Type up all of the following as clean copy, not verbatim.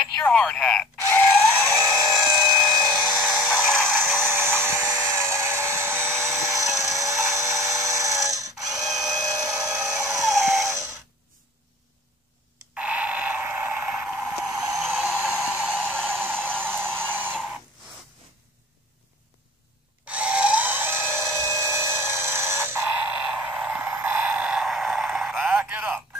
Get your hard hat. Back it up.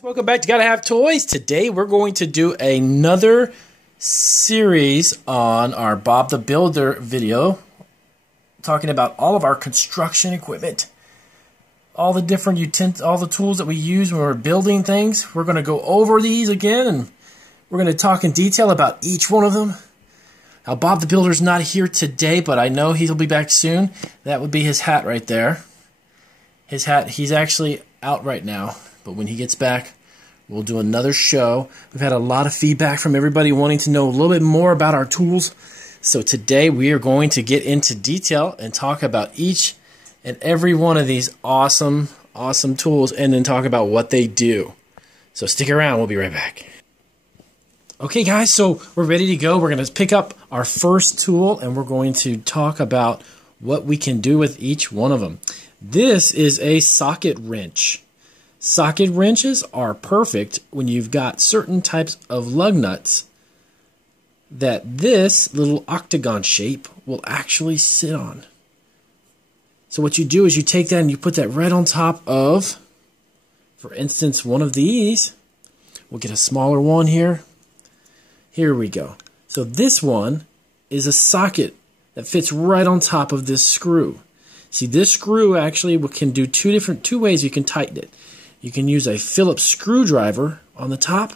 Welcome back to Gotta Have Toys. Today we're going to do another series on our Bob the Builder video, talking about all of our construction equipment, all the different all the tools that we use when we're building things. We're going to go over these again, and we're going to talk in detail about each one of them. Now, Bob the Builder's not here today, but I know he'll be back soon. That would be his hat right there. His hat, he's actually out right now, but when he gets back, we'll do another show. We've had a lot of feedback from everybody wanting to know a little bit more about our tools. So today we are going to get into detail and talk about each and every one of these awesome tools, and then talk about what they do. So stick around, we'll be right back. Okay guys, so we're ready to go. We're going to pick up our first tool, and we're going to talk about what we can do with each one of them. This is a socket wrench. Socket wrenches are perfect when you've got certain types of lug nuts that this little octagon shape will actually sit on. So what you do is you take that and you put that right on top of, for instance, one of these. We'll get a smaller one here. Here we go. So this one is a socket that fits right on top of this screw. See, this screw actually can do two ways you can tighten it. You can use a Phillips screwdriver on the top,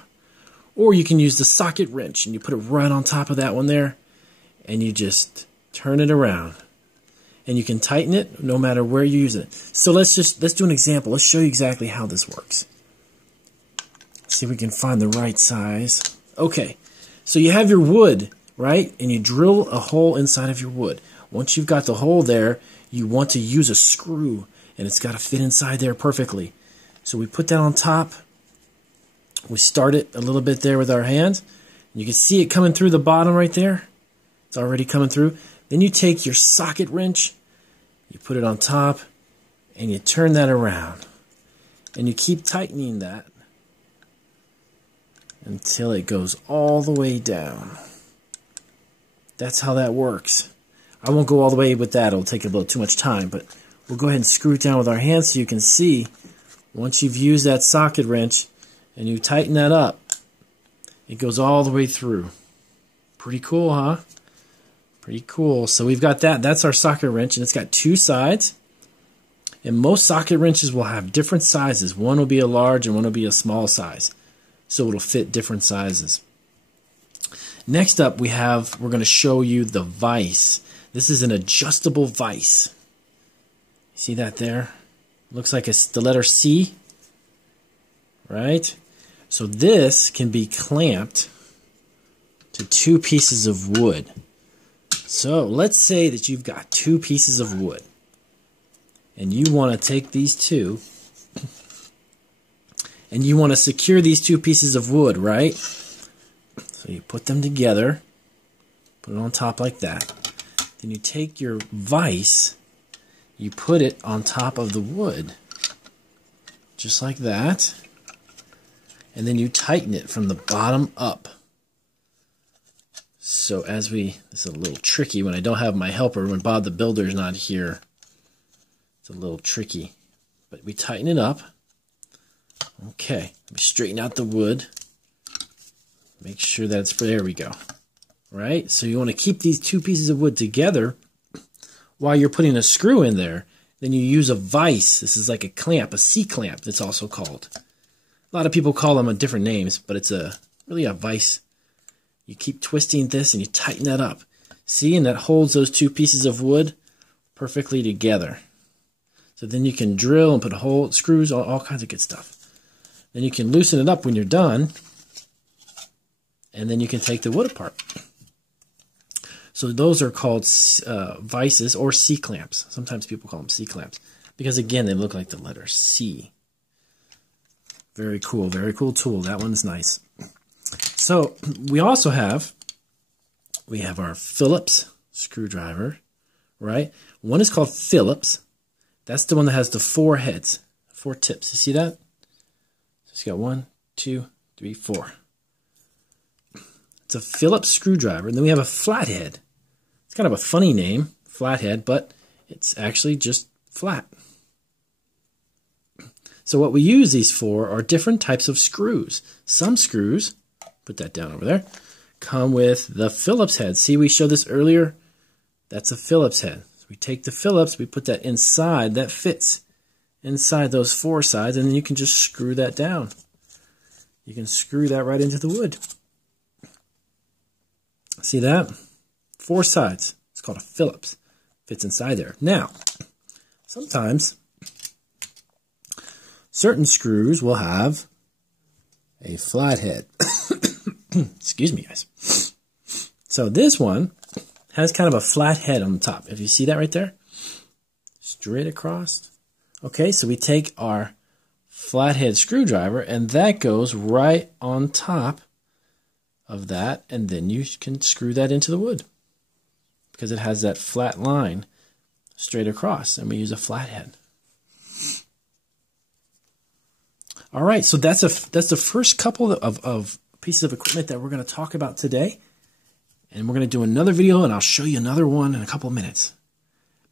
or you can use the socket wrench, and you put it right on top of that one there, and you just turn it around. And you can tighten it no matter where you use it. So let's do an example. Let's show you exactly how this works. Let's see if we can find the right size. Okay. So you have your wood, right? And you drill a hole inside of your wood. Once you've got the hole there, you want to use a screw, and it's got to fit inside there perfectly. So we put that on top. We start it a little bit there with our hands. You can see it coming through the bottom right there. It's already coming through. Then you take your socket wrench, you put it on top, and you turn that around. And you keep tightening that until it goes all the way down. That's how that works. I won't go all the way with that. It'll take a little too much time, but we'll go ahead and screw it down with our hands so you can see once you've used that socket wrench and you tighten that up, it goes all the way through. Pretty cool, huh? Pretty cool. So we've got that. That's our socket wrench, and it's got two sides. And most socket wrenches will have different sizes. One will be a large and one will be a small size. So it'll fit different sizes. Next up, we're going to show you the vise. This is an adjustable vise. See that there? Looks like it's the letter C, right? So this can be clamped to two pieces of wood. So let's say that you've got two pieces of wood, and you want to take these two and you want to secure these two pieces of wood, right? So you put them together, put it on top like that. Then you take your vise, you put it on top of the wood, just like that, and then you tighten it from the bottom up. So this is a little tricky when I don't have my helper, when Bob the Builder's not here. It's a little tricky, but we tighten it up. Okay, let me straighten out the wood. Make sure that it's, there we go. Right? So you want to keep these two pieces of wood together while you're putting a screw in there. Then you use a vise. This is like a clamp, a C-clamp it's also called. A lot of people call them different names, but it's really a vise. You keep twisting this and you tighten that up. See, and that holds those two pieces of wood perfectly together. So then you can drill and put holes, screws, all kinds of good stuff. Then you can loosen it up when you're done, and then you can take the wood apart. So those are called vices or C-clamps. Sometimes people call them C-clamps because, again, they look like the letter C. Very cool tool. That one's nice. So we also have our Phillips screwdriver, right? One is called Phillips. That's the one that has the 4 heads, 4 tips. You see that? It's got 1, 2, 3, 4. It's a Phillips screwdriver. And then we have a flathead. It's kind of a funny name, flathead, but it's actually just flat. So what we use these for are different types of screws. Some screws, put that down over there, come with the Phillips head. See, we showed this earlier? That's a Phillips head. So we take the Phillips, we put that inside, that fits inside those 4 sides, and then you can just screw that down. You can screw that right into the wood. See that? 4 sides. It's called a Phillips. Fits inside there. Now, sometimes certain screws will have a flathead. Excuse me, guys. So this one has kind of a flat head on the top. If you see that right there? Straight across. Okay, so we take our flathead screwdriver, and that goes right on top of that, and then you can screw that into the wood because it has that flat line straight across, and we use a flathead. All right, so that's the first couple of pieces of equipment that we're going to talk about today, and we're going to do another video, and I'll show you another one in a couple of minutes.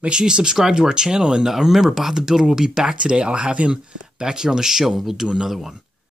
Make sure you subscribe to our channel, and remember, Bob the Builder will be back today. I'll have him back here on the show, and we'll do another one.